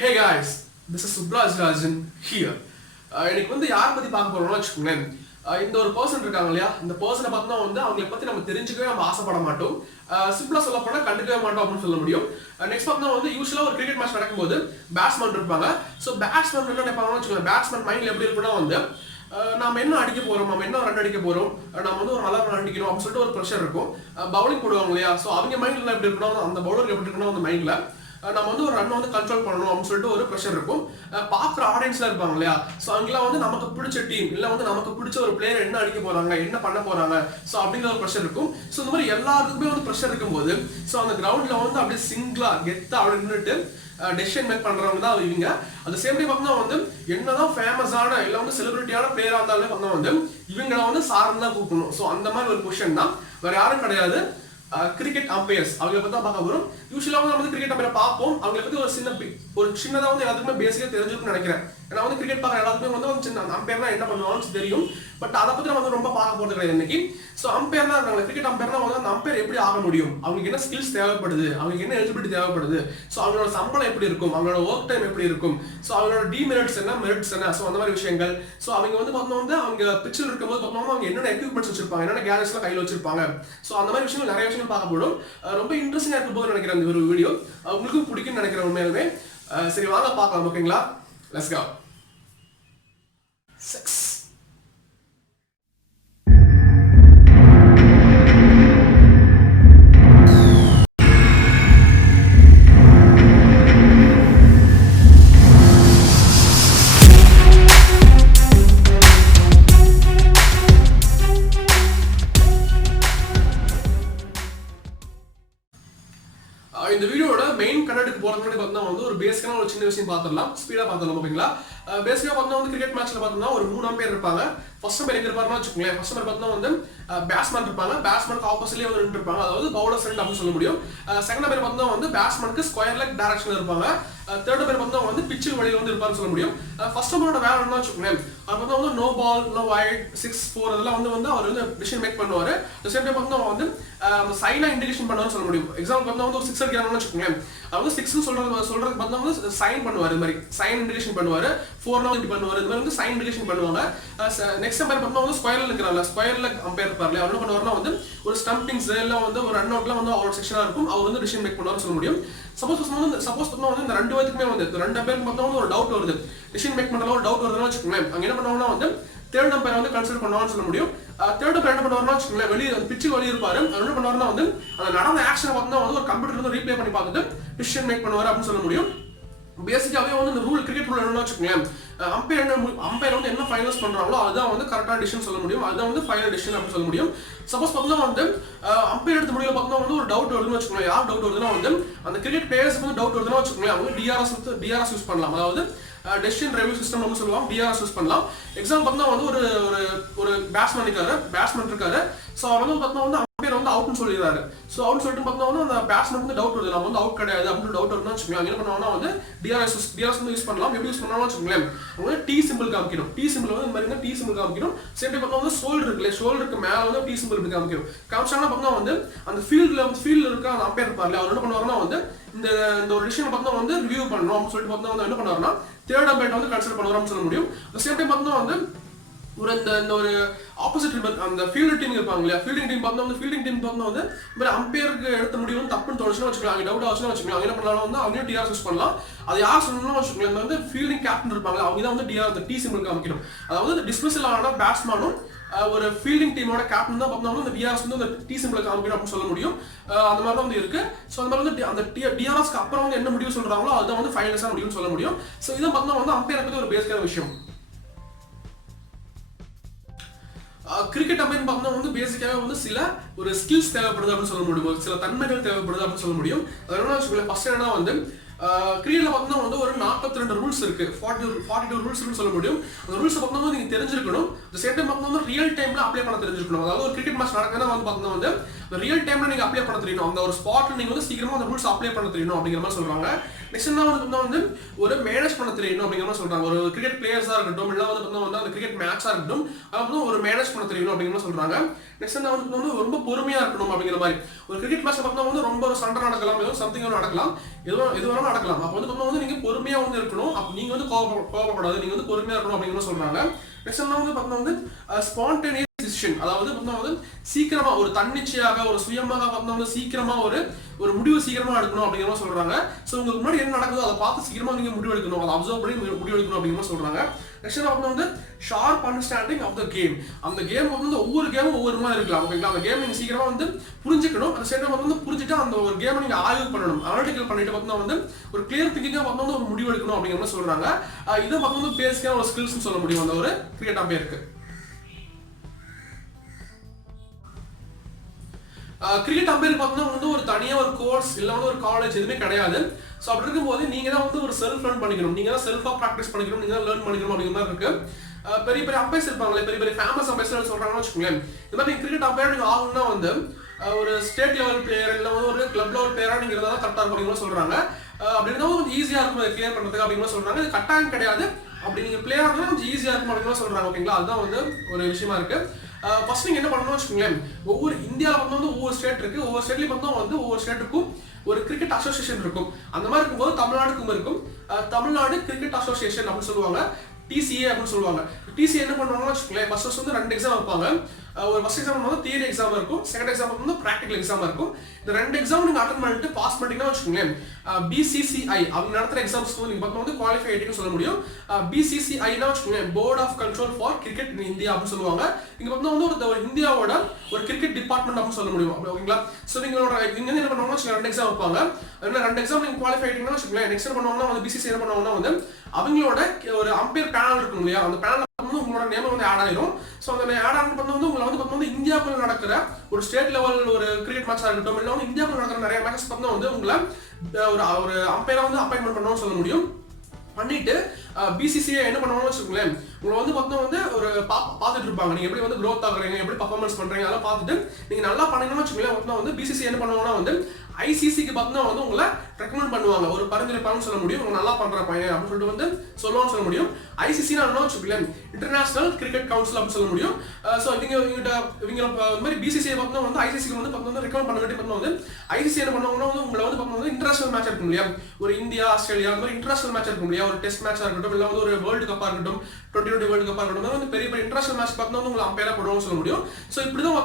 Hey guys, this is Subraj Rajan here. இன்னைக்கு வந்து யார் பத்தி பார்க்க போறோம்னு வச்சுக்கோங்களேன். இந்த ஒரு பர்சன் இருக்காங்க இல்லையா, இந்த பர்சனை பார்த்தா வந்து அவங்களை பத்தி நம்ம தெரிஞ்சுக்கவே நம்ம ஆசைப்பட மாட்டோம். சிம்பிளா சொல்ல போனா கண்டுக்கவே மாட்டோம் அப்படின்னு சொல்ல முடியும். நெக்ஸ்ட் பார்த்தா வந்து யூஸ்வலா ஒரு கிரிக்கெட் மேட்ச் நடக்கும்போது பேட்ஸ்மேன் இருப்பாங்க. ஸோ பேட்ஸ்மேன் என்ன நினைப்பாங்கன்னு வச்சுக்கோங்க, பேட்ஸ்மேன் மைண்ட்ல எப்படி இருக்குன்னா வந்து நம்ம என்ன அடிக்க போறோம், நம்ம என்ன ரன் அடிக்க போறோம், நம்ம வந்து ஒரு நல்லா ரன் அடிக்கணும் அப்படின்னு சொல்லிட்டு ஒரு ப்ரெஷர் இருக்கும். பவுலிங் போடுவாங்க இல்லையா, ஸோ அவங்க மைண்ட்ல எப்படி இருக்கணும், அந்த பவுலருக்கு எப்படி இருக்கணும், அந்த மைண்ட்ல நம்ம வந்து ஒரு ரன் வந்து கண்ட்ரோல் பண்ணணும் அப்படின்னு சொல்லிட்டு ஒரு ப்ரெஷர் இருக்கும். பார்க்குற ஆடியன்ஸ்ல இருப்பாங்க இல்லையா, ஸோ அவங்களாம் வந்து நமக்கு பிடிச்ச டீம் இல்லை வந்து நமக்கு பிடிச்ச ஒரு பிளேயர் என்ன அடிக்க போறாங்க, என்ன பண்ண போறாங்க, ஸோ அப்படிங்கிற ஒரு ப்ரெஷர் இருக்கும். ஸோ இந்த மாதிரி எல்லாருக்குமே வந்து ப்ரெஷர் இருக்கும்போது ஸோ அந்த கிரவுண்ட்ல வந்து அப்படியே சிங்கிளா கெத்தா அப்படி நின்றுட்டு டெசிஷன் மேக் பண்றவங்க தான் இவங்க. அந்த சேம் டைம் பார்த்தா வந்து என்னதான் ஃபேமஸான இல்லை வந்து செலிபிரிட்டியான பிளேயரா இருந்தாலும் பார்த்தா வந்து இவங்களை வந்து சார்ந்து தான் கூப்பிடணும். ஸோ அந்த மாதிரி ஒரு பொசிஷன் தான், வேற யாரும் கிடையாது. கிரிக்கெட் அம்பையர்ஸ் அவங்களை பத்தி தான் பார்க்க வரும். யூஸ்வலாக வந்து நம்ம வந்து கிரிக்கெட் அம்பையரை பார்ப்போம், அவங்களை பத்தி ஒரு சின்னதாக வந்து எல்லாத்துக்குமே பேசிக்காக தெரிஞ்சுக்கணும்னு நினைக்கிறேன். ஏன்னா வந்து கிரிக்கெட் பார்க்குற எல்லாத்துக்குமே வந்து சின்ன அம்பையர்னா என்ன பண்ணுவாங்கன்னு தெரியும். பட் அதை பத்தி நம்ம வந்து ரொம்ப பார்க்க போறது கிடையாது இன்னைக்கு. ஸோ அம்பையர்னா இருக்காங்க, கிரிக்கெட் அம்பையர்னா வந்து அந்த அம்பையர் எப்படி ஆக முடியும், அவங்களுக்கு என்ன ஸ்கில்ஸ் தேவைப்படுது, அவங்களுக்கு என்ன எலிஜிபிலிட்டி தேவைப்படுது, ஸோ அவங்களோட சம்பளம் எப்படி இருக்கும், அவங்களோட ஒர்க் டைம் எப்படி இருக்கும், ஸோ அவங்களோட டிமெரிட்ஸ் என்ன, மெரிட்ஸ் என்ன, ஸோ அந்த மாதிரி விஷயங்கள். ஸோ அவங்க வந்து பார்த்தோம்னா வந்து அவங்க பிச்சில் இருக்கும்போது பார்த்தோம்னா அவங்க என்னென்ன எக்யூப்மெண்ட்ஸ் வச்சிருப்பாங்க, என்னென்ன கேலரிஸ்லாம் கையில் வச்சிருப்பாங்க, ஸோ அந்த மாதிரி விஷயங்கள் நிறைய விஷயங்கள் பார்க்க போடும். ரொம்ப இன்ட்ரெஸ்டிங்காக இருக்கும் போது நினைக்கிறேன் இந்த ஒரு வீடியோ, உங்களுக்கும் பிடிக்கும்னு நினைக்கிறேன் உண்மையாலுமே. சரி வாங்க பார்க்கலாம், ஓகேங்களா? Let's go. Sex. இந்த வீடியோட மெயின் கண்டென்ட்க்கு போறதுக்கு முன்னாடி பார்த்தா வந்து ஒரு பேசிக்கான ஒரு சின்ன விஷயம் பார்த்துடலாம், ஸ்பீடா பார்த்துடலாம், ஓகேங்களா? பேசிக்கா பார்த்தா வந்து கிரிக்கெட் மேட்ச்ல பார்த்தோம்னா ஒரு 3 அம்பையர் இருப்பாங்க. ஃபர்ஸ்ட் அம்பையர் எங்க இருப்பாருன்னு வச்சுக்கோங்களேன். ஃபர்ஸ்ட் அம்பையர் பார்த்தா வந்து பேட்ஸ்மேன் இருப்பாங்க, பேட்ஸ்மேனுக்கு ஆப்போசிட்லயே வந்து நின்று இருப்பாங்க, அதாவது பவுலர் ஃப்ரண்ட் அப்படின்னு சொல்ல முடியும். செகண்ட் அம்பையர் பார்த்தா வந்து பேட்ஸ்மேனுக்கு ஸ்கொயர் லெக் டைரக்ஷன்ல இருப்பாங்க. தேர்ட் அம்பையர் பார்த்தா வந்து பிச்சில் வழியில வந்து இருப்பாருன்னு சொல்ல முடியும். ஃபர்ஸ்ட் அம்பையரோட வேலை என்ன வச்சுக்கோங்களேன், அவர் பார்த்தா வந்து நோ பால், நோ வைட், 6, 4 அதெல்லாம் வந்து அவர் வந்து டிசிஷன் மேக் பண்ணுவாரு. சேம் டைம் பார்த்தா வந்து சைனா இண்டிகேஷன் பண்ணுவாருன்னு சொல்ல முடியும். எக்ஸாம்பிள் பார்த்தா வந்து ஒரு 6 அடிக்கிறாங்கன்னு வச்சுக்கோங்களேன், அவர் வந்து 6 சொல்றது பார்த்தா வந்து சைன் பண்ணுவாரு, இந்த மாதிரி சைன் இண்டிகேஷன் பண்ணுவாரு. 4 இப்படி பண்ணுவாரு, இந்த மாதிரி வந்து சைன் இண்டிகேஷன் பண்ணுவாங்க. நெக்ஸ்ட் அம்பையர் பார்த்தா வந்து ஸ்கொயர்ல இருக்கிறாங்க, ஸ்கொயர்ல அம்பையர் இருப்பாரு, அவர் என்ன பண்ணுவாருன்னா வந்து ஒரு ஸ்டம்பிங்ஸ் எல்லாம் வந்து ஒரு ரன் அவுட்லாம் வந்து அவரோட செக்ஷனா இருக்கும், அவர் வந்து டிசிஷன் மேக் பண்ணுவாருன்னு சொல்ல முடியும். சப்போஸ் பார்த்தா வந்து இந்த ரெண்டு பேருக்குமே வந்து ரெண்டு அம்பையருக்கு பார்த்தா வந்து ஒரு டவுட் வருது, டிசிஷன் மேக் பண்றதுல ஒரு டவுட் வருதுன்னு வச்சுக்கோங்களேன், அங்க என்ன பண்ணுவாங்கன்னா வந்து தேர்ட் அம்பையர் வந்து கன்சிடர் பண்ணுவான்னு சொல்ல முடியும். தேர்ட் அம்பையர் என்ன பண்ணுவாருன்னா வச்சுக்கோங்களேன், வெளியே பிச்சுக்கு வெளியே இருப்பாரு, அவர் என்ன பண்ணுவாருன்னா வந்து அந்த நடந்த ஆக்ஷனை பார்த்தா வந்து ஒரு கம்ப்யூட்டர் வந்து ரீப்ளே பண்ணி பார்த்துட்டு டிசிஷன் மேக் பண்ணுவாரு அப்படின்னு சொல்ல முடியும். பேசிக்காவே வந்து இந்த ரூல் கிரிக்கெட் ரூல் என்னன்னு வச்சுக்கோங்களேன், அம்பையர் வந்து என்ன ஃபைனல்ஸ் பண்றாங்களோ அதுதான் வந்து கரெக்டான டிசிஷன் சொல்ல முடியும், அதுதான் வந்து ஃபைனல் டிசிஷன் அப்படின்னு சொல்ல முடியும். சப்போஸ் பார்த்தா வந்து அம்பையர் எடுத்த முடியல பார்த்தா வந்து ஒரு டவுட் வருதுன்னு வச்சுக்கோங்களேன், யார் டவுட் வருதுன்னா வந்து அந்த கிரிக்கெட் பிளேயர்ஸ்க்கு வந்து டவுட் வருதுன்னா வச்சுக்கோங்களேன், அவங்க டிஆர்எஸ் யூஸ் பண்ணலாம், அதாவது டெசிஷன் ரிவ்யூ சிஸ்டம் வந்து சொல்லுவாங்க, டிஆர்எஸ் யூஸ் பண்ணலாம். எக்ஸாம்பிள் பார்த்தா வந்து ஒரு பேட்ஸ்மேன் இருக்காரு, ஸோ அவர் வந்து பார்த்தா வந்து அம்பையர் வந்து அவுட்னு சொல்லிடுறாரு. ஸோ அவுட் சொல்லிட்டு பார்த்தா வந்து அந்த பேட்ஸ்மேன் வந்து டவுட் வருது, நம்ம வந்து அவுட் கிடையாது அப்படின்னு டவுட் வருதுன்னு வச்சுக்கோங்களேன், என்ன பண்ணுவாங்கன்னா வந்து டிஆர்எஸ் வந்து யூஸ் பண்ணலாம். எப்படி யூஸ் பண்ணலாம்னு வச்சுக்கோங்களேன், அவங்க வந்து டி சிம்பிள் காமிக்கணும், டி சிம்பிள் வந்து இந்த மாதிரி டி சிம்பிள் காமிக்கணும். சேம் டைம் பார்த்தா வந்து ஷோல்டருக்கு மேலே வந்து டி சிம்பிள் இப்படி காமிச்சாங்கன்னா பார்த்தா வந்து அந்த ஃபீல்டில் இருக்க அந்த அம்பையர் இருப்பார்ல, அவர் என்ன பண்ணுவாருன்னா வந்து இந்த ஒரு டிசிஷன் பார்த்தா வந்து ரிவ்யூ பண்ணணும் அப்படின்னு சொல்லிட்டு பார்த்தா வந்து என்ன பண்ணுவாருன்னா தேர்ட் அம்பையர் வந்து கன்சிடர் பண்ணுவாருன்னு சொல்ல முடியும். சேம் டைம் பார்த்தா வந்து இந்த ஒரு ஆப்போசிட் அந்த ஃபீல்டிங் டீம் இருப்பாங்க இல்லையா, ஃபீல்டிங் டீம் பார்த்தா வந்து இந்த அம்பையருக்கு எடுத்த முடியும் தப்புன்னு தோணுச்சுன்னு வச்சுக்கலாம், அவங்க டவுட் ஆச்சுன்னு வச்சுக்கலாம், என்ன பண்ணலாம் வந்து அவங்க டிஆர்எஸ் யூஸ் பண்ணலாம். அது யார் சொல்லணும்னு வச்சுக்கலாம், இந்த வந்து ஃபீல்டிங் கேப்டன் இருப்பாங்க, அவங்க தான் வந்து டிஆர் டி சிம்பிள் காமிக்கணும், அதாவது டிஸ்மிஸல் ஆன பேட்ஸ்மேனும் ஒரு ஃபீல்டிங் டீமோட கேப்டன் தான் பார்த்தோம்னா இந்த டிஆர்எஸ் வந்து அந்த டி சிம்பிள் காமிக்கணும் அப்படின்னு சொல்ல முடியும். அந்த மாதிரி தான் வந்து இருக்கு. ஸோ அந்த மாதிரி வந்து அந்த டிஆர்எஸ்க்கு அப்புறம் வந்து என்ன முடிவு சொல்றாங்களோ அதுதான் வந்து ஃபைனல்ஸாக முடியும்னு சொல்ல முடியும். ஸோ இதை பார்த்தோம்னா வந்து அம்பையரை பற்றி ஒரு பேசிக்கான விஷயம். கிரிக்கெட் அம்பையர் பார்த்தா வந்து பேசிக்காவே வந்து சில ஒரு ஸ்கில்ஸ் தேவைப்படுது அப்படின்னு சொல்ல முடியும், சில தன்மைகள் தேவைப்படுது அப்படின்னு சொல்ல முடியும். அது என்ன வச்சுக்கோங்களேன், ஃபர்ஸ்ட் என்னன்னா வந்து கிரிக்கெட்ல பார்த்தோம்னா வந்து ஒரு 42 ரூல்ஸ் இருக்கு, 42 ரூல்ஸ்னு சொல்ல முடியும். அந்த ரூல்ஸ் பார்த்தோம்னா நீங்க தெரிஞ்சிருக்கணும். அந்த சேம் டைம் பார்த்தோம்னா ரியல் டைம்ல அப்ளை பண்ண தெரிஞ்சிருக்கணும். அதாவது ஒரு கிரிக்கெட் மேட்ச் நடக்குதுன்னா வந்து பார்த்தோம்னா வந்து ரியல் டைம்ல நீங்க அப்ளை பண்ண தெரியணும், அந்த ஒரு ஸ்பாட்ல நீங்க வந்து சீக்கிரமா அந்த ரூல்ஸ் அப்ளை பண்ண தெரியணும் அப்படிங்கிற மாதிரி சொல்றாங்க. நெக்ஸ்ட் என்ன வந்து ஒரு மேனேஜ் பண்ண தெரியணும் அப்படிங்கிற மாதிரி சொல்றாங்க. ஒரு கிரிக்கெட் பிளேயர்ஸா இருக்கட்டும், இல்லை வந்து அந்த கிரிக்கெட் மேட்சா இருக்கட்டும், அது வந்து ஒரு மேனேஜ் பண்ண தெரியணும் அப்படிங்கிற மாதிரி சொல்றாங்க. நெக்ஸ்ட் என்ன வந்து ரொம்ப பொறுமையா இருக்கணும் அப்படிங்கிற மாதிரி. ஒரு கிரிக்கெட் மேட்ச் பார்த்தா வந்து ரொம்ப ஒரு சண்டை நடக்கலாம், ஏதோ சம்திங் நடக்கலாம், எதுவும் நடக்கலாம். அப்போ வந்து நீங்க பொறுமையா வந்து இருக்கணும். அப்ப நீங்க வந்து கோபப்படாது, நீங்க வந்து பொறுமையா இருக்கணும் அப்படிங்கிற சொல்றாங்க. நெக்ஸ்ட் வந்து ஸ்பான்டேனியஸ் டிசிஷன், அதாவது சீக்கிரமா ஒரு தன்னிச்சையாக ஒரு சுயமாக சீக்கிரமா ஒரு முடிவு சீக்கிரமா எடுக்கணும் அப்படிங்கிற மாதிரி சொல்றாங்க. ஸோ உங்களுக்கு முன்னாடி என்ன நடக்குதோ அதை பார்த்து சீக்கிரமா நீங்க முடிவு எடுக்கணும், அதை அப்சர்வ் பண்ணி முடிவு எடுக்கணும் அப்படிங்கிற மாதிரி சொல்றாங்க. Next sharp understanding of the game. அந்த கேம் ஒவ்வொரு கேமும் ஒவ்வொரு மாதிரி இருக்கலாம். ஓகேங்களா, அந்த கேம் நீங்க சீக்கிரமா புரிஞ்சுக்கணும். அந்த சைடு புரிஞ்சுட்டு அந்த ஒரு கேமை நீங்க ஆய்வு பண்ணணும், அனாலிட்டிக்கல் பண்ணிட்டு ஒரு கிளியர் திங்கிங்கா ஒரு முடிவு எடுக்கணும் அப்படிங்கிற மாதிரி சொல்றாங்க. இதை பேசிக்கான ஒரு ஸ்கில்ஸ் சொல்ல முடியும் அந்த ஒரு கிரிக்கெட் அம்பையருக்கு. கிரிக்கெட் அம்பையருக்கு ஒரு தனியா ஒரு கோர்ஸ் இல்ல ஒரு காலேஜ் எதுவுமே கிடையாது. ஸோ அப்படி இருக்கும்போது நீங்க தான் ஒரு செல்ஃப் லேர்ன் பண்ணிக்கணும், நீங்க தான் செல்ஃபா ப்ராக்டிஸ் பண்ணிக்கணும், நீங்க தான் லேர்ன் பண்ணிக்கணும் அப்படிங்கிற மாதிரி இருக்கு. பெரிய பெரிய அம்பையர்ஸ் இருப்பாங்களே, பெரிய பெரிய ஃபேமஸ் அம்பையர்ஸ் சொல்றாங்கன்னு வச்சுக்கோங்களேன். இந்த மாதிரி நீங்க கிரிக்கெட் அம்பையர் நீங்க ஆகணும்னா ஒரு ஸ்டேட் லெவல் பிளேயர் இல்ல ஒரு கிளப் லெவல் பிளேயரா நீங்க இருந்தா கரெக்டா இருக்கும் அப்படிங்கிற சொல்றாங்க. அப்படின்னா கொஞ்சம் ஈஸியா இருக்கும் அதை கிளியர் பண்றதுக்கு அப்படிங்கிற சொல்றாங்க. இது கட்டாயம் கிடையாது, அப்படி நீங்க பிளேயரா இருந்தா கொஞ்சம் ஈஸியா இருக்கும் அப்படிங்கிற சொல்றாங்க. ஓகேங்களா, அதுதான் ஒரு விஷயமா இருக்கு. ஃபர்ஸ்ட் நீங்க என்ன பண்ணணும்னு வச்சுக்கோங்களேன், ஒவ்வொரு இந்தியாவில் ஒவ்வொரு ஸ்டேட் இருக்கு, ஒவ்வொரு ஸ்டேட்லயும் ஒவ்வொரு ஸ்டேட்டுக்கும் ஒரு கிரிக்கெட் அசோசியேஷன் இருக்கும். அந்த மாதிரி இருக்கும்போது தமிழ்நாடுக்கும் இருக்கும். தமிழ்நாடு கிரிக்கெட் அசோசியேஷன் அப்படின்னு சொல்லுவாங்க, TCA அப்படின்னு சொல்லுவாங்க. TCA என்ன பண்ணுவாங்கன்னு வச்சுக்கோங்களேன், ஃபர்ஸ்ட் 2 எக்ஸாம் வைப்பாங்க. ஒரு ஃபர்ஸ்ட் எக்ஸாம் தியரி எக்ஸாம் இருக்கும், செகண்ட் எக்ஸாம் பிராக்டிகல் எக்ஸாம் இருக்கும். இந்த 2 எக்ஸாம் நீங்க அட்டெண்ட் பண்ணிட்டு பாஸ் பண்ணிட்டீங்கன்னா வச்சுக்கோங்களேன், BCCI அவங்க நடத்துற எக்ஸாம்ஸ்க்கு நீங்க குவாலிஃபை ஆயிட்டீங்கன்னு சொல்ல முடியும். BCCI வச்சுக்கோங்களேன், board of control for cricket in India அப்படின்னு சொல்லுவாங்க. இங்க ஒரு இந்தியாவோட ஒரு கிரிக்கெட் டிபார்ட்மெண்ட் அப்படின்னு சொல்ல முடியும். ஓகேங்களா, ஸோ நீங்க என்ன பண்ணுவாங்கன்னா 2 எக்ஸாம் வைப்பாங்க. 2 எக்ஸாம் நீங்க குவாலிஃபை ஆயிட்டீங்கன்னா வச்சுக்கோங்களேன், நெக்ஸ்ட் பண்ணுவாங்கன்னா BCCI என்ன பண்ணுவாங்கன்னா அவங்களோட ஒரு அம்பையர் பேனல் இருக்கும் இல்லையா, அந்த பேனல் உங்களோட நேம் ஆட் ஆயிரும். ஸோ அந்த ஆட் ஆன் உங்களை இந்தியாவுக்குள்ள நடக்கிற ஒரு ஸ்டேட் லெவல் ஒரு கிரிக்கெட் மேட்சா இருக்கட்டும், இல்லை இந்தியாவுக்குள்ள நடக்கிற நிறைய மேட்சஸ் உங்களை ஒரு அம்பையரா அப்பாயின்மெண்ட் பண்ணணும்னு சொல்ல முடியும். பண்ணிட்டு BCCI என்ன பண்ணுவாங்கன்னு வச்சுக்கோங்களேன், உங்களை ஒரு பார்த்துட்டு இருப்பாங்க, நீங்க எப்படி growth ஆகுறீங்க, எப்படி பர்ஃபார்மன்ஸ் பண்றீங்க, அதெல்லாம் பார்த்துட்டு நீங்க நல்லா பண்ணீங்கன்னு வச்சுக்கோங்களேன், BCCI என்ன பண்ணுவாங்கன்னா ICCக்கு உங்களை ரெக்கமெண்ட் பண்ணுவாங்க, ஒரு பரிந்துரைப்பாங்கன்னு சொல்ல முடியும். உங்க நல்லா பண்ற பையன் அப்படின்னு சொல்லுவான்னு சொல்ல முடியும். ICCனா என்ன வச்சுக்கோங்களேன், இன்டர்நேஷனல் கிரிக்கெட் கவுன்சில் அப்படின்னு சொல்ல முடியும். ஸோ இவங்க இந்த மாதிரி BCCI ICCக்கு ரெக்கமெண்ட் பண்ண வேண்டிய ICCI என்ன பண்ணுவாங்கன்னா உங்களை இன்டர்நேஷனல் மேட்ச் இருக்கும் இல்லையா, ஒரு இந்தியா ஆஸ்திரேலியா அந்த மாதிரி இன்டர்நேஷனல் மேட்ச் இருக்கும் இல்லையா, ஒரு டெஸ்ட் மேட்சா இருக்கட்டும், இல்லை ஒரு வேர்ல்டு கப்பா இருக்கட்டும், T20 வேர்ல்டு கப்பா இருக்கட்டும், பெரிய பெரிய இன்டர்நேஷனல் மேட்ச் உங்களை அம்பையரா போடுவாங்கன்னு சொல்ல முடியும். ஸோ இப்படிதான்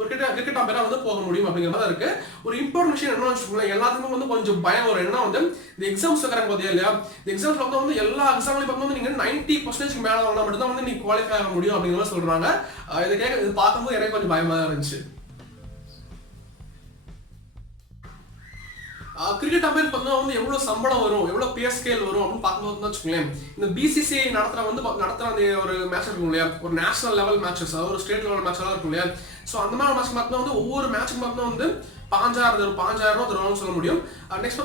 ஒரு கிரிக்கெட் அம்பையரா போக முடியும் அப்படிங்கிற மாதிரி இருக்கு. ஒரு இம்பார்ட்டன்ட் விஷயம் என்ன வச்சுக்கோங்களேன், எல்லாத்துக்கும் கொஞ்சம் பயம் வரும். என்ன இந்த எக்ஸாம்ஸ் வைக்கிறாங்க பாத்தியா இல்லையா, இந்த எக்ஸாம்ஸ்ல எல்லா எக்ஸாம்லயும் நீங்க 90% மேல வந்தா மட்டும் தான் நீங்க குவாலிஃபை ஆக முடியும் அப்படிங்கிற மாதிரி சொல்றாங்க. இது பார்க்கும்போது எனக்கு கொஞ்சம் பயமா இருந்துச்சு. கிரிக்கெட் அம்பையர் எவ்வளவு சம்பளம் வரும், எவ்வளவு பே ஸ்கேல் வரும் அப்படின்னு பார்க்கும்போது வச்சுக்கோங்களேன், இந்த BCCI நடத்துற அந்த ஒரு மேட்ச் இருக்கும் இல்லையா, ஒரு நேஷனல் லெவல் மேட்சஸ், ஒரு ஸ்டேட் லெவல் மேட்ச் எல்லாம் இருக்கும் இல்லையா. ஸோ அந்த மாதிரி மேட்ச் பார்த்தா ஒவ்வொரு மேட்சுக்கு பார்த்தா 5,000 தருவாங்கன்னு சொல்ல முடியும். நெக்ஸ்ட்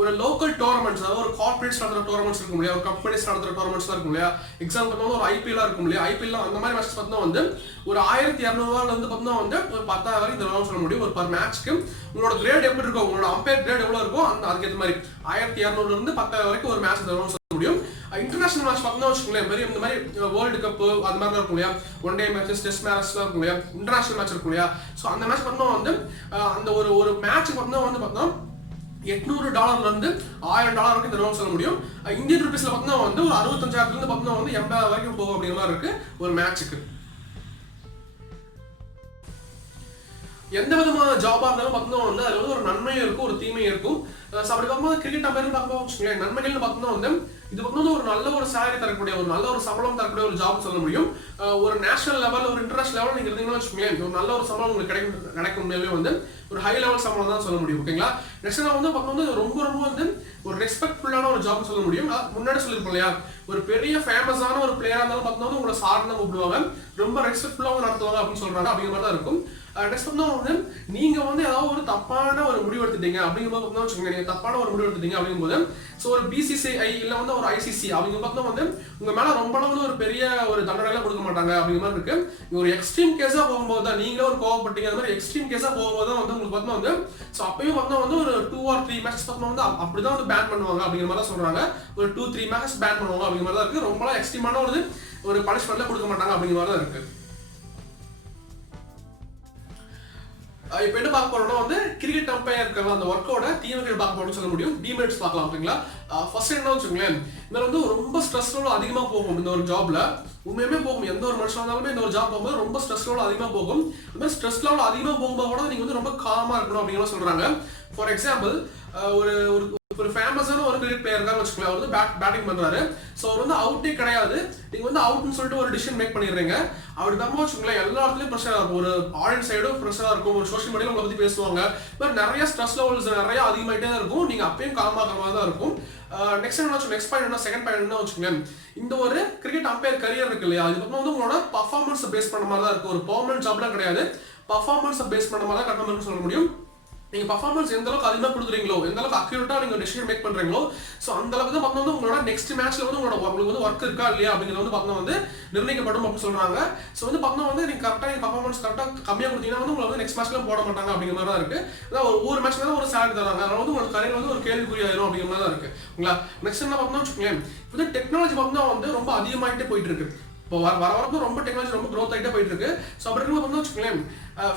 ஒரு லோக்கல் டோர்னமெண்ட்ஸ், அதாவது ஒரு கார்பரேட்ஸ் நடத்துற டோர்னமெண்ட்ஸ் இருக்கும் இல்லையா, ஒரு கம்பெனிஸ் நடத்துற டோர்னமெண்ட்ஸ் இருக்கும் இல்லையா, எக்ஸாம்பிள் ஒரு IPL இருக்கும் இல்லையா, IPL அந்த மாதிரி மேட்ச் பார்த்தா ஒரு 1,200 பார்த்தா ஒரு 10,000 வரைக்கும் தருவாங்கன்னு சொல்ல முடியும் ஒரு பர் மேட்ச்க்கு. உங்களோட கிரேட் எப்படி இருக்கும், உங்களோட அம்பையர் கிரேட் எவ்வளவு இருக்கும், அதுக்கேற்ற மாதிரி 1,200 10,000 வரைக்கும் ஒரு மேட்ச் தருவாங்கன்னு சொல்ல முடியும். இன்டர்நேஷனல் மேட்ச் பார்த்தா வச்சுக்கோங்களேன், இந்த மாதிரி வேர்ல்டு கப் அந்த மாதிரி இருக்கும் இல்லையா, ஒன் டே மேட்சஸ், டெஸ்ட் மேட்ச்லாம் இருக்கும் இல்லையா, இன்டர்நேஷனல் மேட்ச் இருக்கும் இல்லையா. ஸோ அந்த மேட்ச் பார்த்தா அந்த ஒரு மேட்ச் பார்த்தா $800 இருந்து $1,000 வரைக்கும் தருவாங்க சொல்ல முடியும். இந்தியன் ருபீஸ்ல பார்த்தா ஒரு 65,000 இருந்து பார்த்தா 80,000 வரைக்கும் போகும் அப்படிங்கிற மாதிரி இருக்கு ஒரு மேட்சுக்கு. எந்த விதமான ஜாபா இருந்தாலும் பார்த்தா அதுல ஒரு நன்மையும் இருக்கும், ஒரு தீமையும் இருக்கும். அப்படி பார்க்கும்போது கிரிக்கெட் அம்பையர் பார்க்கும்போது நன்மைகள்னு பார்த்தோம்னா இது ஒரு நல்ல ஒரு சேலரி தரக்கூடிய, ஒரு நல்ல ஒரு சம்பளம் தரக்கூடிய ஒரு ஜாப் சொல்ல முடியும். ஒரு நேஷனல் லெவல், ஒரு இன்டர்நேஷனல் லெவல் நீங்க இருந்தீங்கன்னு வச்சுக்கோங்களேன், ஒரு நல்ல ஒரு சம்பளம் உங்களுக்கு கிடைக்கும் உண்மையிலே ஒரு ஹை லெவல் சம்பளம் தான் சொல்ல முடியும். ஓகேங்களா, நெக்ஸ்ட் பார்த்தோம்னா ரொம்ப ஒரு ரெஸ்பெக்ட்ஃபுல்லான ஒரு ஜாப் சொல்ல முடியும். முன்னாடி சொல்லியிருப்போம் இல்லையா, ஒரு பெரிய ஃபேமஸான ஒரு பிளேயரா இருந்தாலும் பார்த்தோம்னா உங்களை சார்ந்து கூப்பிடுவாங்க, ரொம்ப ரெஸ்பெக்ட்ஃபுல்லாக நடத்துவாங்க அப்படின்னு சொல்றாங்க. அப்படிங்கிற மாதிரி தான் இருக்கும். நெக்ஸ்ட் நீங்க ஏதாவது ஒரு தப்பான ஒரு முடிவு எடுத்துட்டீங்க அப்படிங்கும்போது வச்சுக்கோங்க, நீங்க தப்பான ஒரு முடிவு எடுத்துட்டீங்க அப்படிங்கும்போது ஒரு BCCI இல்ல ஒரு ICC அவங்க பார்த்தா உங்க மேல ரொம்ப ஒரு பெரிய ஒரு தண்டனை எல்லாம் கொடுக்க மாட்டாங்க அப்படிங்கிற மாதிரி இருக்கு. ஒரு எக்ஸ்ட்ரீம் கேஸா போகும்போது தான் நீங்களே ஒரு கோவப்பட்டீங்க, அந்த மாதிரி எக்ஸ்ட்ரீம் கேஸா போகும்போது தான் உங்களுக்கு பார்த்தா அப்பயும் பார்த்தா ஒரு 2 or 3 மேட்சஸ் பார்த்தா அப்படிதான் பேன் பண்ணுவாங்க அப்படிங்கிற மாதிரி தான் சொல்றாங்க. ஒரு 2-3 மேட்சஸ் பேன் பண்ணுவாங்க அப்படிங்கிற மாதிரி தான் இருக்கு. ரொம்ப எக்ஸ்ட்ரீமான ஒரு பனிஷ்மெண்ட்ல கொடுக்க மாட்டாங்க அப்படிங்கிற மாதிரி தான் இருக்கு. இப்போ என்ன பார்க்க போறோம்னா வந்து கிரிக்கெட் அம்பையர் இருக்கலாம் அந்த ஒர்க்கோட தீமைகள் பார்க்க போறோம்னு சொல்ல முடியும். டிமெரிட்ஸ் பார்க்கலாம் ஓகேங்களா. ஃபர்ஸ்ட் என்ன வச்சுக்கோங்களேன், இந்த வந்து ரொம்ப ஸ்ட்ரெஸ் லெவல் அதிகமாக போகும் இந்த ஒரு ஜாப்ல. உண்மையுமே போகும், எந்த ஒரு மனுஷன் இருந்தாலுமே இந்த ஒரு ஜாப் போகும்போது ரொம்ப ஸ்ட்ரெஸ் லெவல் அதிகமாக போகும். இந்த மாதிரி ஸ்ட்ரெஸ் லெவல் அதிகமாக போகும்போது கூட நீங்க வந்து ரொம்ப காமா இருக்கணும் அப்படிங்கிற சொல்றாங்க. ஃபார் எக்ஸாம்பிள் ஒரு ஒரு ஃபேமஸான ஒரு கிரிக்கெட் பிளேயர் தான் வச்சுக்கோங்களேன். அவர் வந்து பேட்டிங் பண்றாரு. ஸோ அவர் வந்து அவுட்டே கிடையாது, நீங்க வந்து அவுட்னு சொல்லிட்டு ஒரு டிசிஷன் மேக் பண்ணிடுறீங்க. அப்படி தான் வச்சுக்கோங்களேன், எல்லா இடத்துலயும் ப்ரெஷரா இருக்கும். ஒரு ஆடியன்ஸ் சைடும் ப்ரெஷரா இருக்கும், ஒரு சோஷியல் மீடியாவில் உங்களை பத்தி பேசுவாங்க. இப்போ நிறைய ஸ்ட்ரெஸ் லெவல்ஸ் நிறைய அதிகமாகிட்டே தான் இருக்கும். நீங்க அப்பயும் காமாகிற மாதிரி தான் இருக்கும். நெக்ஸ்ட் பாயிண்ட் என்ன, செகண்ட் பாயிண்ட் என்ன வச்சுக்கோங்களேன், இந்த ஒரு கிரிக்கெட் அம்பையர் கரியர் இருக்கு இல்லையா, இது பக்கம் வந்து உங்களோட பர்ஃபார்மன்ஸை பேஸ் பண்ண மாதிரி தான் இருக்கும். ஒரு பெர்மனன்ட் ஜாப்லாம் கிடையாது, பர்ஃபார்மன்ஸை பேஸ் பண்ண மாதிரி தான் கட்டணும்னு சொல்ல முடியும். நீங்க பர்ஃபார்மன்ஸ் எந்த அளவுக்கு அதிகமாக கொடுக்குறீங்களோ, எந்த அளவுக்கு அக்யூரேட்டா நீங்க டிசிஷன் மேக் பண்றீங்களோ, ஸோ அந்த அளவுக்கு தான் பார்த்தா வந்து உங்களோட நெக்ஸ்ட் மேட்ச்ல வந்து உங்களுக்கு வந்து ஒர்க் இருக்கா இல்லையா அப்படிங்கிறது வந்து பார்த்தா வந்து நிர்ணயிக்கப்படும் அப்படின்னு சொல்றாங்க. ஸோ வந்து பார்த்தா வந்து நீங்க கரெக்டாக நீங்க பர்ஃபார்மன்ஸ் கரெக்டாக கம்மியாக கொடுத்தீங்கன்னா வந்து உங்களை வந்து நெக்ஸ்ட் மேட்ச்ல போட மாட்டாங்க அப்படிங்கிற மாதிரி தான் இருக்கு. அதான் ஒவ்வொரு மேட்ச்ல தான் ஒரு சேலரி தராங்க, அதனால வந்து உங்களோட கரியர் வந்து ஒரு கேள்விக்குறியாயிரும் அப்படிங்கிற மாதிரி தான் இருக்கு. ஓகேங்களா. நெக்ஸ்ட் என்ன பார்த்தோம்னா வச்சுக்கோங்களேன், இப்போ டெக்னாலஜி பார்த்தா வந்து ரொம்ப அதிகமாகிட்டே போயிட்டு இருக்கு. இப்போ வரப்போ ரொம்ப டெக்னாலஜி ரொம்ப க்ரோத் ஆகிட்டே போயிட்டு இருக்கு. ஸோ அப்படி இருக்கும்போது வச்சுக்கோங்களேன்,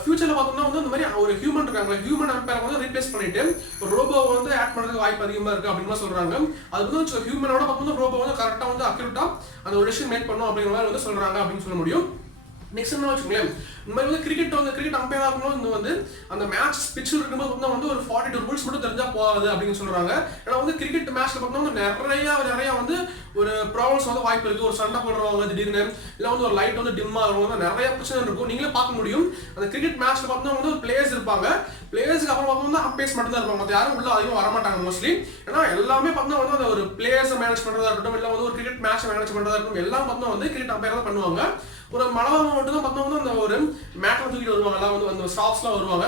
ஃபியூச்சர்ல பார்த்தோம்னா வந்து இந்த மாதிரி ஒரு ஹியூமன் இருக்காங்க, ஹியூமன் அம்பையர் வந்து ரீப்ளேஸ் பண்ணிட்டு ஒரு ரோபோவை வந்து ஆட் பண்ணுறதுக்கு வாய்ப்பு அதிகமாக இருக்கு அப்படின்னு சொல்றாங்க. அது வந்து ஹியூமனோட பார்த்தோம்னா ரோபோ வந்து கரெக்டாக வந்து அக்யூரேட்டா அந்த ஒரு டிசிஷன் மேக் பண்ணும் அப்படிங்கிற மாதிரி வந்து சொல்றாங்க அப்படின்னு சொல்ல முடியும். நெக்ஸ்ட் என்ன வச்சுக்கோங்களேன், இந்த மாதிரி வந்து கிரிக்கெட் அம்பையர் ஆகணும் வந்து அந்த மேட்ச் பிச்சில் இருக்கும்போது வந்து ஒரு 42 ரூல்ஸ் மட்டும் தெரிஞ்சா போகாது அப்படின்னு சொல்றாங்க. ஏன்னா வந்து கிரிக்கெட் மேட்ச்ல பார்த்தோம்னா நிறைய வந்து ஒரு ப்ராப்ளம்ஸ் வந்து வாய்ப்பு இருக்கு. ஒரு சண்டை போடுறவங்க திடீர்னு இல்லை வந்து ஒரு லைட் வந்து டிம் ஆகிறவங்க நிறைய பிரச்சனை இருக்கும். நீங்களே பார்க்க முடியும். அந்த கிரிக்கெட் மேட்ச்ல பார்த்தோம்னா வந்து ஒரு பிளேயர்ஸ் இருப்பாங்க, பிளேயர்ஸ்க்கு அப்புறம் பார்த்தோம்னா அம்பையர்ஸ் மட்டும் தான் இருப்பாங்க, மற்ற யாரும் உள்ள அதிகம் வரமாட்டாங்க மோஸ்ட்லி. ஏன்னா எல்லாமே பார்த்தோம்னா வந்து அந்த ஒரு பிளேயர்ஸை மேனேஜ் பண்றதா இருக்கட்டும், இல்லை வந்து ஒரு கிரிக்கெட் மேட்சை மேனேஜ் பண்றதா இருக்கட்டும், எல்லாம் பார்த்தோம்னா வந்து கிரிக்கெட் அம்பையர் தான் பண்ணுவாங்க. ஒரு மனவரமா மட்டும் தான் பார்த்தோம்னா அந்த ஒரு மேட்ல தூக்கிட்டு வருவாங்க, எல்லாம் வந்து அந்த ஸ்டாஃப்ஸ்லாம் வருவாங்க.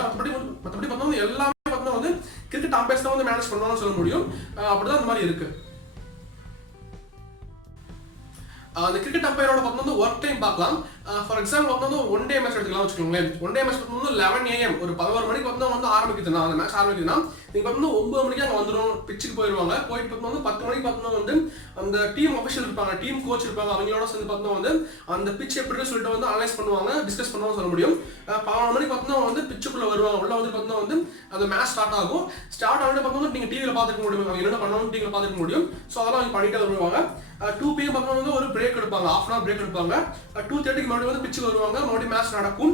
மற்றபடி பார்த்தோம்னா எல்லாமே பார்த்தோம்னா வந்து கிரிக்கெட் அம்பையர்ஸ் தான் வந்து மேனேஜ் பண்ணுவாங்கன்னு சொல்ல முடியும். அப்படிதான் அந்த மாதிரி இருக்கு. அந்த கிரிக்கெட் அம்பையரோட பார்த்தோம்னா ஒர்க் டைம் பார்க்கலாம். ஃபார் எக்ஸாம்பிள் பார்த்தோம்னா ஒன் டே மேட்ச் எடுத்துக்கலாம் வச்சுக்கோங்களேன். ஒன் டே மேட்ச் பார்த்தோம்னா 11 AM ஒரு 11 மணிக்கு வந்து ஆரம்பிக்குதுன்னா அந்த மேட்ச் ஆரம்பிக்குதுன்னா நீங்க பார்த்தோம்னா 9 மணிக்கு அங்கே வந்துடும், பிச்சுக்கு போயிடுவாங்க. போயிட்டு பார்த்தோம்னா 10 மணிக்கு பார்த்தோம்னா வந்து அந்த டீம் அஃபிஷியல் இருப்பாங்க, டீம் கோச் இருப்பாங்க, அவங்களோட சேர்ந்து பார்த்தோம்னா வந்து அந்த பிச் எப்படி சொல்லிட்டு வந்து அனலைஸ் பண்ணுவாங்க, டிஸ்கஸ் பண்ணுவாங்க சொல்ல முடியும். 11 மணிக்கு பார்த்தோம்னா வந்து பிச்சுக்குள்ள வருவாங்க, உள்ள வந்து பார்த்தோம்னா வந்து அந்த மேட்ச் ஸ்டார்ட் ஆகும். ஸ்டார்ட் ஆகிட்டு பார்த்தோம்னா நீங்க டிவியில் பார்த்துக்க முடியும், அவங்க என்ன பண்ணணும் டிவியில் பார்த்துக்க முடியும். ஸோ அதெல்லாம் அவங்க பண்ணிட்டே வருவாங்க. 2 PM பார்த்தோம்னா வந்து ஒரு பிரேக் எடுப்பாங்க, ½ hour பிரேக் எடுப்பாங்க. 2:30க்கு மறுபடியும் வந்து பிச்சுக்கு வருவாங்க, மறுபடியும் மேட்ச் நடக்கும்.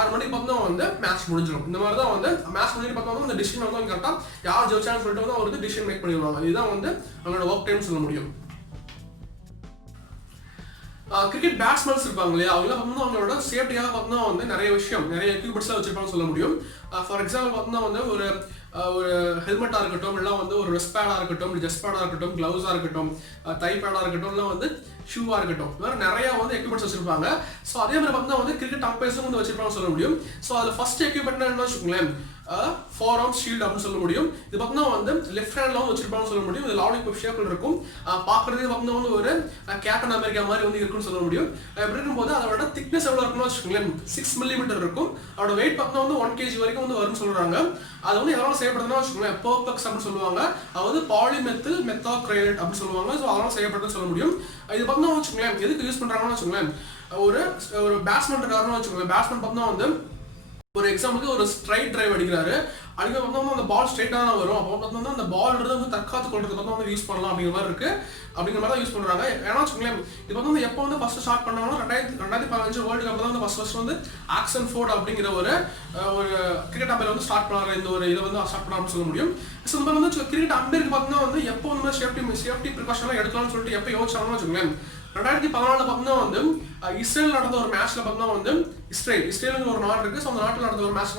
6 மணிக்கு பார்த்தோம்னா வந்து மேட்ச் முடிஞ்சிடும். இந்த மாதிரி தான் வந்து மேட்ச் முடிஞ்சிட்டு பார்த்தோம்னா அந்த டிசிஷன் வந்து கரெக்டாக யார் ஜெயிச்சான்னு சொல்லிட்டு வந்து அவர் வந்து டிசிஷன் மேக் பண்ணிடுவாங்க. இதுதான் வந்து அவங்களோட ஒர்க் டைம் சொல்ல முடியும். கிரிக்கெட் பேட்ஸ்மேன்ஸ் இருப்பாங்க இல்லையா, அவங்களாம் பார்த்தோம்னா அவங்களோட சேஃப்டியாக பார்த்தோம்னா வந்து நிறைய எக்யூப்மெண்ட்ஸ்லாம் வச்சிருப்பாங்க சொல்ல முடியும். ஃபார் எக்ஸாம்பிள் பார்த்தோம்னா வந்து ஒரு ஹெல்மெட்டாக இருக்கட்டும், இல்லை வந்து ஒரு ரெஸ்ட் பேடாக இருக்கட்டும், ஜெஸ்ட் பேடாக இருக்கட்டும், க்ளவுஸாக இருக்கட்டும், தை பேடாக இருக்கட்டும், இல்லை வந்து ஷூவாக இருக்கட்டும், இந்த மாதிரி நிறையா வந்து எக்யூப்மெண்ட்ஸ் வச்சிருப்பாங்க. ஸோ அதே மாதிரி பார்த்தோம்னா வந்து கிரிக்கெட் அம்பையர்ஸும் வந்து வச்சிருப்பாங்க சொல்ல முடியும். ஸோ அதில் ஃபர்ஸ்ட் எக்யூப்மெண்ட் என்ன வச்சுக்கோங்களேன், ஃபோர் ஆர்ம் ஷீல்டு அப்படின்னு சொல்ல முடியும். இது பார்த்தோம்னா வந்து லெஃப்ட் ஹேண்ட்ல வந்து வச்சிருப்பாங்க சொல்ல முடியும். இது லாலிபாப் ஷேப்பில் இருக்கும். பார்க்கறதுக்கு பார்த்தோம்னா வந்து ஒரு கேப்டன் அமெரிக்கா மாதிரி வந்து இருக்குன்னு சொல்ல முடியும். எப்படி இருக்கும்போது அதோட திக்னஸ் எவ்வளோ இருக்குன்னு வச்சுக்கோங்களேன், 6 mm இருக்கும். அதோட வெயிட் பார்த்தோம்னா வந்து 1 kg வரைக்கும் வந்து வரும்னு சொல்றாங்க. அது வந்து எதனால செய்யப்படுதுன்னா வச்சுக்கோங்களேன், பர்பெக்ஸ் அப்படின்னு சொல்லுவாங்க. அது வந்து பாலிமெத்தில் மெத்தாக்ரைலேட் அப்படின்னு சொல்லுவாங்க. ஸோ அதனால செய்யப்படுதுன்னு சொல்ல முடியும். இது பார்த்தோம்னா வச்சுக்கோங்களேன், எதுக்கு யூஸ் பண்றாங்கன்னு வச்சுக்கோங்களேன், ஒரு பேட்ஸ்மேன் இருக்காருன்னு வச்சுக்கோங்களேன். பேட்ஸ்மேன் பார்த்தோம்னா வந்து ஒரு எக்ஸாம்பிளுக்கு ஒரு ஸ்ட்ரைட் டிரைவ் அடிக்கிறாரு, அடிக்க பார்த்தோம்னா அந்த பால் ஸ்ட்ரைட்டாக தான் வரும். அப்போ பார்த்தோம்னா அந்த பால் வந்து தற்காத்து கொள்றது பார்த்தா வந்து யூஸ் பண்ணலாம் அப்படிங்கிற மாதிரி இருக்கு. அப்படிங்கிற மாதிரி தான் யூஸ் பண்ணுறாங்க. ஏன்னா வச்சுக்கோங்களேன், இது வந்து எப்போ வந்து ஃபர்ஸ்ட் ஸ்டார்ட் பண்ணாங்கன்னா 2015 வேர்ல்டு கப் தான் வந்து ஃபர்ஸ்ட் வந்து ஆக்சன் ஃபோர்ட் அப்படிங்கிற ஒரு கிரிக்கெட் அம்பையர் வந்து ஸ்டார்ட் பண்ணாங்க. இந்த ஒரு இதை வந்து ஸ்டார்ட் பண்ணாமல் சொல்ல முடியும். ஸோ இந்த மாதிரி வந்து கிரிக்கெட் அம்பையருக்கு பார்த்தோம்னா வந்து எப்போ வந்து சேஃப்டி ப்ரிகாஷன்லாம் எடுக்கலாம்னு சொல்லிட்டு எப்போ யோசிச்சாங்கன்னு வச்சுக்கோங்களேன், 2014 பார்த்தோம்னா வந்து இஸ்ரேல் நடந்த ஒரு மேட்ச்ல பார்த்தோம்னா வந்து இஸ்ரேலுங்கிற ஒரு நாடு இருக்கு. ஸோ அந்த நாட்டில் நடந்த ஒரு மேட்ச்ல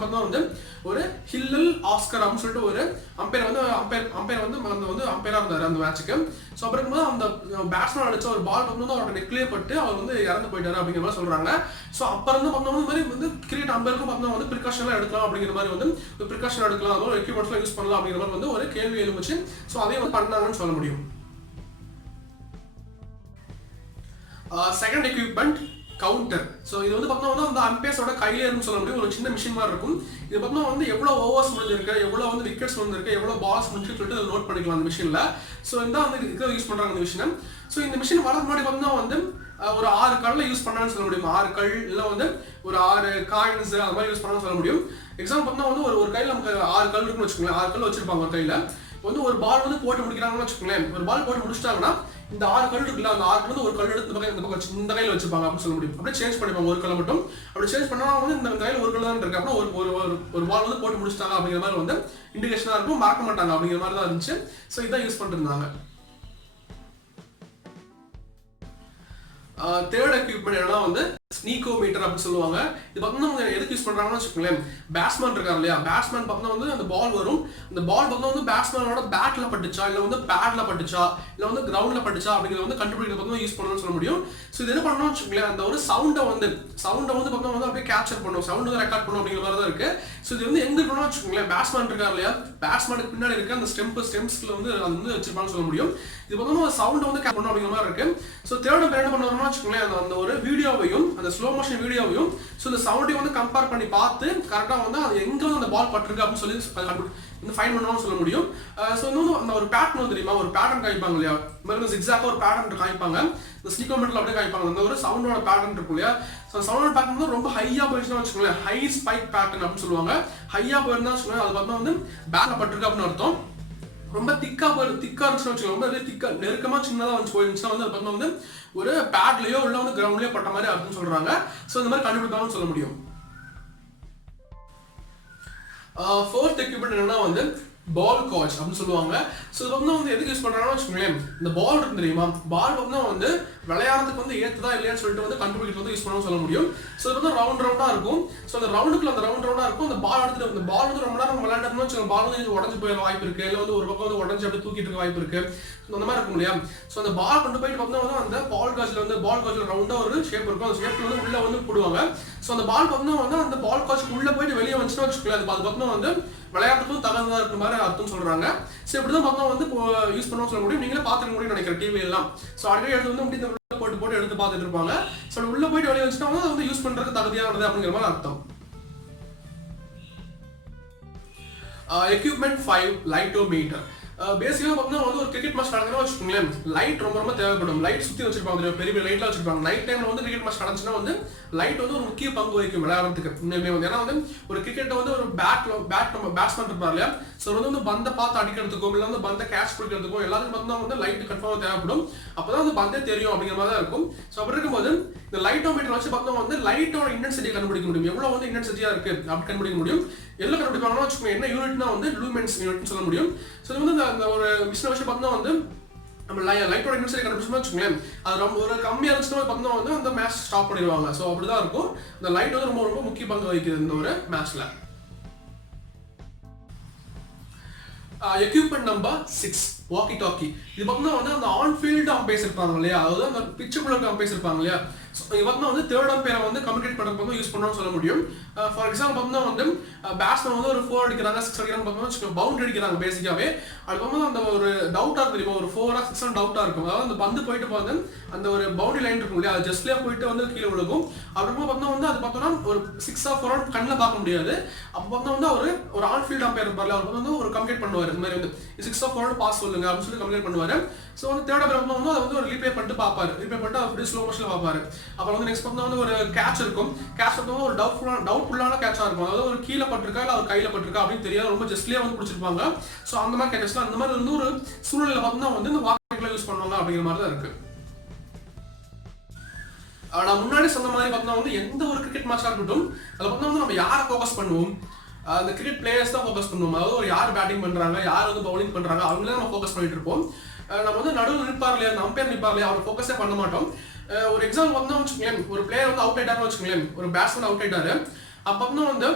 பார்த்தோம்னா வந்து ஒரு ஹில்லல் ஆஸ்கர் அப்படின்னு சொல்லிட்டு ஒரு அம்பையர் வந்து அம்பையரா இருந்தாரு அந்த மேட்சுக்கு. ஸோ அப்புறம் இருக்கும்போது அந்த பேட்ஸ்மேன் அடிச்ச ஒரு பால் வந்து அவரோட நெக்லேயே பட்டு அவர் வந்து இறந்து போயிட்டாரு அப்படிங்கிற மாதிரி சொல்றாங்க. ஸோ அப்புறம் வந்து பார்த்தோம்னா இந்த மாதிரி வந்து கிரிக்கெட் அம்பையருக்கும் பார்த்தோம்னா வந்து ப்ரிகாஷன்லாம் எடுக்கலாம் அப்படிங்கிற மாதிரி வந்து ப்ரிகாஷன் எடுக்கலாம், அதோட எக்யூப்மெண்ட்ஸ்லாம் யூஸ் பண்ணலாம் அப்படிங்கிற மாதிரி வந்து ஒரு கேள்வி எழுந்துச்சு. ஸோ அதையும் வந்து பண்ணாங்கன்னு சொல்ல முடியும். Second equipment counter. ஸோ இது வந்து பார்த்தோம்னா அந்த அம்பையர்ஸோட கையிலே இருக்குன்னு சொல்ல முடியும். ஒரு சின்ன மிஷின் மாதிரி இருக்கும். இது பார்த்தோம்னா வந்து எவ்வளோ ஓவர்ஸ் முடிஞ்சிருக்கு, எவ்வளோ வந்து விக்கெட்ஸ் வந்துருக்கு, எவ்வளோ பால்ஸ் முடிஞ்சுன்னு சொல்லிட்டு அதை நோட் பண்ணிக்கலாம் அந்த மிஷினில். ஸோ இந்த வந்து இதை யூஸ் பண்ணுறாங்க இந்த மிஷினை. ஸோ இந்த மிஷின் வரதுக்கு முன்னாடி பார்த்தோம்னா வந்து ஒரு 6 கல்ல யூஸ் பண்ணான்னு சொல்ல முடியும். 6 கல் இல்லை வந்து ஒரு 6 காயின்ஸ் அந்த மாதிரி யூஸ் பண்ணான்னு சொல்ல முடியும். எக்ஸாம்பிள் பார்த்தா வந்து ஒரு கையில் நமக்கு 6 கல் இருக்குன்னு வச்சுக்கோங்களேன். 6 கல் வச்சிருப்பாங்க ஒரு கையில். வந்து ஒரு பால் வந்து போட்டு முடிக்கிறாங்கன்னு வச்சுக்கோங்களேன். ஒரு பால் போட்டு முடிச்சிட்டாங்கன்னா இந்த 6 கல் இருக்குல்ல, அந்த 6 கல் ஒரு கல் எடுத்து இந்த பக்கம் இந்த கையில் வச்சிருப்பாங்க அப்படின்னு சொல்ல முடியும். அப்படியே சேஞ்ச் பண்ணிப்பாங்க ஒரு கல்லை மட்டும். அப்படி சேஞ்ச் பண்ணா வந்து இந்த கையில் ஒரு கல் தான் இருக்கு அப்படின்னா ஒரு பால் வந்து போட்டு முடிச்சிட்டாங்க அப்படிங்கிற மாதிரி வந்து இண்டிகேஷனாக இருக்கும். மறக்க மாட்டாங்க அப்படிங்கிற மாதிரி தான் இருந்துச்சு. ஸோ இதான் யூஸ் பண்ணிருந்தாங்க. தேர்ட் எக்யூப்மெண்ட் என்னன்னா வந்து ஸ்னீக்கோமீட்டர் அப்படின்னு சொல்லுவாங்க. இது பார்த்தீங்கன்னா எதுக்கு யூஸ் பண்றாங்கன்னு வச்சுக்கோங்களேன். பேட்ஸ்மேன் இருக்காரு இல்லையா, பேட்ஸ்மேன் பார்த்தீங்கன்னா வந்து அந்த பால் வரும். அந்த பால் பார்த்தீங்கன்னா வந்து பேட்ஸ்மேனோட பேட்ல பட்டுச்சா இல்லை வந்து பேட்ல பட்டுச்சா இல்லை வந்து கிரவுண்ட்ல பட்டுச்சா அப்படிங்கிறத வந்து கண்டுபிடிக்கிறது பார்த்தீங்கன்னா யூஸ் பண்ணணும்னு சொல்ல முடியும். ஸோ இது என்ன பண்ணணும்னு வச்சுக்கோங்களேன், அந்த ஒரு சவுண்டை வந்து பார்த்தீங்கன்னா வந்து அப்படியே கேப்சர் பண்ணும், சவுண்ட் வந்து ரெக்கார்ட் பண்ணும் அப்படிங்கிற மாதிரி தான் இருக்கு. ஸோ இது வந்து எங்க இருக்கணும்னு வச்சுக்கோங்களேன், பேட்ஸ்மேன் இருக்காரு இல்லையா, பேட்ஸ்மேனுக்கு பின்னாடி இருக்க அந்த ஸ்டெம்ஸ்ல வந்து அது வந்து வச்சிருப்பாங்கன்னு சொல்ல முடியும். இது பார்த்தீங்கன்னா சவுண்ட் வந்து கேப் பண்ணணும் அப்படிங்கிற மாதிரி இருக்கு. ஸோ தேர்ட் என்ன பண்ணுவாங்கன்னா வச்சுக்கோங்களேன், அந்த ஒரு வீடியோவையும் அந்த ஸ்லோ மோஷன் வீடியோவையும் ஸோ இந்த சவுண்டையும் வந்து கம்பேர் பண்ணி பார்த்து கரெக்டாக வந்து அது எங்கே வந்து அந்த பால் பட்டிருக்கு அப்படின்னு சொல்லி வந்து ஃபைன் பண்ணணும்னு சொல்ல முடியும். ஸோ இன்னும் அந்த ஒரு பேட்டர்ன் வந்து தெரியுமா, ஒரு பேட்டர்ன் காய்ப்பாங்க இல்லையா, இந்த மாதிரி எக்ஸாக்டாக ஒரு பேட்டர்ன் காய்ப்பாங்க. இந்த ஸ்னீக்கோமீட்டர்ல அப்படியே காய்ப்பாங்க. அந்த ஒரு சவுண்டோட பேட்டர்ன் இருக்கும் இல்லையா, ஸோ சவுண்டோட பேட்டர்ன் வந்து ரொம்ப ஹையா போயிடுச்சுன்னு வச்சுக்கோங்களேன், ஹை ஸ்பைக் பேட்டர்ன் அப்படின்னு சொல்லுவாங்க. ஹையா போயிருந்தா வச்சுக்கோங்க, அது பார்த்தா வந்து பேட்ல பட்டிருக்கு அப்படின்னு அர்த்தம். ரொம்ப திக்கா இருந்துச்சுன்னு வச்சுக்கோங்க, ரொம்ப திக்கா நெருக்கமா சின்னதாக வந்து போயிருந்துச்சுன்னா வந்து அது பார்த்தா வந்து ஒரு பேட்லயோ இல்லை வந்து கிரவுண்ட்லயோ பட்ட மாதிரி அப்படின்னு சொல்றாங்க. ஸோ இந்த மாதிரி கண்டுபிடிப்பாங்கன்னு சொல்ல முடியும். ஃபோர்த் எக்யூப்மெண்ட் என்னன்னா வந்து பால் காட்ச் அப்படின்னு சொல்லுவாங்க. ஸோ இது வந்து எதுக்கு யூஸ் பண்றாங்கன்னு வச்சுக்கோங்களேன், இந்த பால் இருக்கு தெரியுமா, பால் வந்து விளையாடுறதுக்கு வந்து ஏற்றதா இல்லையான்னு சொல்லிட்டு வந்து கண்டுபிடிக்கிறது வந்து யூஸ் பண்ணணும்னு சொல்ல முடியும். ஸோ இது வந்து ரவுண்டா இருக்கும். ஸோ அந்த ரவுண்டா இருக்கும். அந்த பால் எடுத்துட்டு இந்த பால் வந்து ரொம்ப நேரம் விளையாடுறதுன்னு வச்சுக்கோங்க, பால் வந்து உடஞ்சு போயிட வாய்ப்பு இருக்கு, இல்லை வந்து ஒரு பக்கம் வந்து உடஞ்சு அப்படியே தூக்கிட்டு இருக்க வாய்ப்பு இருக்கு. அந்த மாதிரி இருக்கும் இல்லையா. ஸோ அந்த பால் கொண்டு போயிட்டு பார்த்தீங்கன்னா அந்த பால் காட்சியில் ரவுண்டா ஒரு ஷேப் இருக்கும். அந்த ஷேப்ல வந்து உள்ள வந்து போடுவாங்க. ஸோ அந்த பால் பார்த்தீங்கன்னா வந்து அந்த பால் காட்சிக்கு உள்ள போயிட்டு வெளியே வந்துச்சுன்னு வச்சுக்கோங்களேன், அது பார்த்தீங்கன்னா வந்து விளையாட்டுக்கும் தகுந்ததா இருக்கிற மாதிரி அர்த்தம் சொல்றாங்க. ஸோ இப்படிதான் பார்த்தா வந்து யூஸ் பண்ண சொல்ல முடியும். நீங்களே பார்த்துக்க முடியும் நினைக்கிறேன் டிவி எல்லாம். ஸோ அடிக்கடி எடுத்து வந்து இப்படி போட்டு எடுத்து பார்த்துட்டு இருப்பாங்க. ஸோ உள்ள போயிட்டு வெளியே வச்சுட்டா வந்து அதை யூஸ் பண்றதுக்கு தகுதியானது அப்படிங்கிற மாதிரி அர்த்தம். எக்யூப்மெண்ட் 5 லைட்டோமீட்டர். பேசிக்காக பார்த்தீங்கன்னா வந்து ஒரு கிரிக்கெட் மேட்ச் நடக்குதுன்னு வச்சுக்கோங்களேன், லைட் ரொம்ப தேவைப்படும். லைட் சுற்றி வச்சிருப்பாங்க, பெரிய பெரிய லைட்லாம் வச்சிருப்பாங்க. நைட் டைம்ல வந்து கிரிக்கெட் மேட்ச் நடந்துச்சுன்னா வந்து லைட் வந்து ஒரு முக்கிய பங்கு வகிக்கும் விளையாடுறதுக்கு. உண்மையுமே வந்து ஏன்னா வந்து ஒரு கிரிக்கெட்டை வந்து ஒரு பேட்ஸ்மேன் இருப்பார் இல்லையா, ஸோ வந்து பந்தை பார்த்து அடிக்கிறதுக்கும் இல்லை வந்து பந்தை கேட்ச் பிடிக்கிறதுக்கும் எல்லாத்துக்கும் பார்த்தா வந்து லைட் கன்ஃபார்மாக தேவைப்படும். அப்போதான் வந்து பந்தே தெரியும் அப்படிங்கிற மாதிரி தான் இருக்கும். ஸோ அப்படி இருக்கும்போது இந்த லைட்டோமீட்டர் வச்சு பார்த்தா வந்து லைட்டோட இன்டென்சிட்டியை கண்டுபிடிக்க முடியும், எவ்வளோ வந்து இன்டென்சிட்டியா இருக்கு அப்படி கண்டுபிடிக்க முடியும். எல்லாம் கண்டுபிடிப்பாங்கன்னா வச்சுக்கோங்க, என்ன யூனிட்னா வந்து லூமென்ஸ் யூனிட்னு சொல்ல முடியும். ஸோ இது வந்து அந்த ஒரு மிஷினை வச்சு பார்த்தா வந்து நம்ம லைட்டோட இன்டென்சிட்டி கண்டுபிடிச்சோம்னு வச்சுக்கோங்களேன், அது ரொம்ப ஒரு கம்மியாக இருந்துச்சுன்னா பார்த்தா வந்து அந்த மேட்ச் ஸ்டாப் பண்ணிடுவாங்க. ஸோ அப்படிதான் இருக்கும். இந்த லைட் வந்து ரொம்ப முக்கிய பங்கு வகிக்குது இந்த ஒரு மேட்ச்ல. Equipment number 6 walkie talkie. இது பார்த்தீங்கன்னா வந்து அந்த ஆன் ஃபீல்டு அம்பையர்ஸ் இருப்பாங்க இல்லையா, அதாவது அந்த பிச்சுக்குள்ள அம்பையர்ஸ் இருப்பாங்க இல்லையா, ஸோ இது பார்த்தீங்கன்னா வந்து தேர்ட் அம்பையரை வந்து கம்யூனிகேட் பண்ணுறதுக்கு வந்து யூஸ் பண்ணணும்னு சொல்ல முடியும். ஃபார் எக்ஸாம்பிள் பார்த்தீங்கன்னா வந்து பேட்ஸ்மேன் வந்து ஒரு 4 அடிக்கிறாங்க 6 அடிக்கிறாங்க பார்த்தீங்கன்னா பவுண்டரி அடிக்கிறாங்க பேசிக்காவே. அது வந்து அந்த ஒரு டவுட்டாக தெரியுமா, ஒரு 4 or 6 டவுட்டாக இருக்கும். அதாவது அந்த பந்து போயிட்டு பார்த்து அந்த ஒரு பவுண்டரி லைன் இருக்கும் இல்லையா, அது ஜஸ்ட்லேயே போயிட்டு வந்து கீழே விழுகும். அப்படி பார்த்தீங்கன்னா வந்து அது பார்த்தோன்னா ஒரு 6 or 4 கண்ணில் பார்க்க முடியாது. அப்போ பார்த்தா வந்து ஒரு ஆன் ஃபீல்டு அம்பையர் இருப்பார்ல, அவர் வந்து ஒரு கம்யூனிகேட் பண்ணுவார், இந்த மாதிரி வந்து 6 or 4 பாஸ் சொல்லுங்க அப்படின்னு சொல்லி கம்யூனிகேட் பண்ணுவார். ஸோ வந்து தேர்ட் அம்பையர் வந்து அதை வந்து ஒரு ரீப்ளே பண்ணிட்டு பார்ப்பாரு, ரீப்ளே பண்ணிட்டு அப்படியே ஸ்லோ மோஷன்ல பார்ப்பாரு. அப்புறம் வந்து நெக்ஸ்ட் பார்த்தா வந்து ஒரு கேட்ச் இருக்கும், கேட்ச் வந்து ஒரு டவுட்ஃபுல்லான கேட்சா இருக்கும், அதாவது ஒரு கீழே பட்டிருக்கா இல்லை அவர் கையில பட்டிருக்கா அப்படின்னு தெரியாது, ரொம்ப ஜஸ்ட்லேயே வந்து பிடிச்சிருப்பாங்க. ஸோ அந்த மாதிரி கேட்சஸ்லாம் அந்த மாதிரி வந்து ஒரு சூழ்நிலை பார்த்தோம்னா வந்து இந்த வாக்கில யூஸ் பண்ணுவாங்க அப்படிங்கிற மாதிரி தான் இருக்கு. நான் முன்னாடி சொன்ன மாதிரி பார்த்தோம்னா வந்து எந்த ஒரு கிரிக்கெட் மேட்சாக இருக்கட்டும் அதில் பார்த்தா வந்து நம்ம யாரை ஃபோக்கஸ் பண்ணுவோம், அந்த கிரிக்கெட் பிளேயர்ஸ் தான் ஃபோக்கஸ் பண்ணுவோம். அதாவது ஒரு யார் பேட்டிங் பண்றாங்க, யார் வந்து பவுலிங் பண்றாங்க, அவங்களே நம்ம ஃபோக்கஸ் பண்ணிட்டு இருப்போம். நம்ம வந்து நடுவில் நிற்பார் இல்லையா, அந்த அம்பையர் நிற்பார் இல்லையா, அவர் ஃபோக்கஸே பண்ண மாட்டோம். ஒரு எக்ஸாம்பிள் வந்து வச்சுக்கோங்களேன், ஒரு பிளேயர் வந்து அவுட் ஆயிட்டாருன்னு வச்சுக்கோங்களேன், ஒரு பேட்ஸ்மேன் அவுட் ஆயிட்டாரு. அப்போ வந்து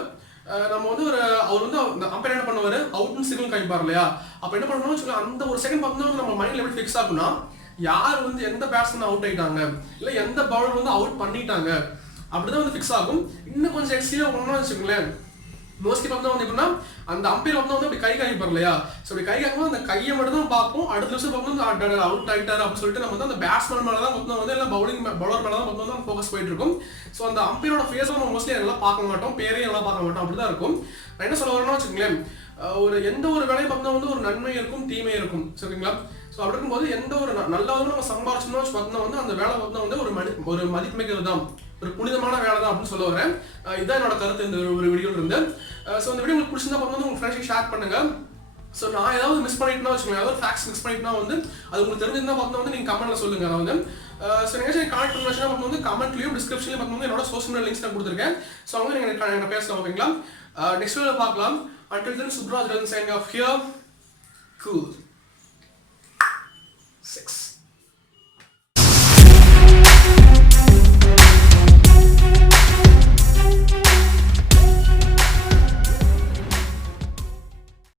நம்ம வந்து அவர் வந்து அம்பையர் என்ன பண்ணுவாரு, அவுட்னு சிக்னல் காமிப்பார் இல்லையா, அப்போ என்ன பண்ணணும்னு வச்சுக்கோங்க, அந்த ஒரு செகண்ட் பார்த்தோம்னா நம்ம மைண்ட்ல எப்படி ஃபிக்ஸ் ஆகும்னா யார் வந்து எந்த பேட்ஸ்மேன் அவுட் ஆயிட்டாங்க இல்லை எந்த பவுலர் வந்து அவுட் பண்ணிட்டாங்க அப்படிதான் வந்து ஃபிக்ஸ் ஆகும். இன்னும் கொஞ்சம் எக்ஸ்ட்ரீவா பண்ணணும்னு வச்சுக்கோங்களேன், மோஸ்ட்லி பார்த்தா வந்து எப்படின்னா அந்த அம்பையர் வந்து அப்படி கை காமிப்பார் இல்லையா, ஸோ அப்படி கை காமிக்கும் அந்த கையை மட்டும் தான் பார்ப்போம். அடுத்த நிமிஷம் பார்க்கணும் அவுட் ஆகிட்டாரு அப்படின்னு சொல்லிட்டு நம்ம வந்து அந்த பேட்ஸ்மேன் மேலே தான் பார்த்தோம் வந்து எல்லாம் பவுலர் மேலே தான் பார்த்தோம் வந்து ஃபோக்கஸ் போயிட்டு இருக்கும். ஸோ அந்த அம்பையரோட ஃபேஸை நம்ம மோஸ்ட்லி எல்லாம் பார்க்க மாட்டோம், பேரையும் எல்லாம் பார்க்க மாட்டோம், அப்படிதான் இருக்கும். நான் என்ன சொல்ல வரேன்னா வச்சுக்கோங்களேன், ஒரு எந்த ஒரு வேலையை பார்த்தா வந்து ஒரு நன்மை இருக்கும் தீமை இருக்கும் சரிங்களா. ஸோ அப்படி இருக்கும்போது எந்த ஒரு நல்லாவும் நம்ம சம்பாரிச்சோம்னு வச்சு பார்த்தோம்னா வந்து அந்த வேலை பார்த்தா வந்து ஒரு மதிப்புமிக்கிறது தான், ஒரு புனிதமான வேலை தான் அப்படின்னு சொல்ல வரேன். இதுதான் என்னோட கருத்து இந்த ஒரு வீடியோல இருந்து. ஸோ இந்த வீடியோ உங்களுக்கு பிடிச்சிருந்தா பார்த்தா உங்க ஃப்ரெண்ட்ஸுக்கு ஷேர் பண்ணுங்க. ஸோ நான் ஏதாவது மிஸ் பண்ணிட்டுனா வச்சுக்கோங்க, ஏதாவது ஃபேக்ட்ஸ் மிஸ் பண்ணிட்டுனா வந்து அது உங்களுக்கு தெரிஞ்சிருந்தா பார்த்தா வந்து நீங்கள் கமெண்ட்ல சொல்லுங்க. அதாவது ஸோ நீங்கள் கனெக்ட் பண்ணி பார்த்தா வந்து கமெண்ட்லையும் டிஸ்கிரிப்ஷன்லையும் பார்த்தா வந்து என்னோட சோஷியல் மீடியா லிங்க்ஸ் நான் கொடுத்துருக்கேன். ஸோ அவங்க நீங்கள் பேசலாம் ஓகேங்களா. நெக்ஸ்ட் வீடியோ பார்க்கலாம். Until then, Subhraj signing off here. Cool.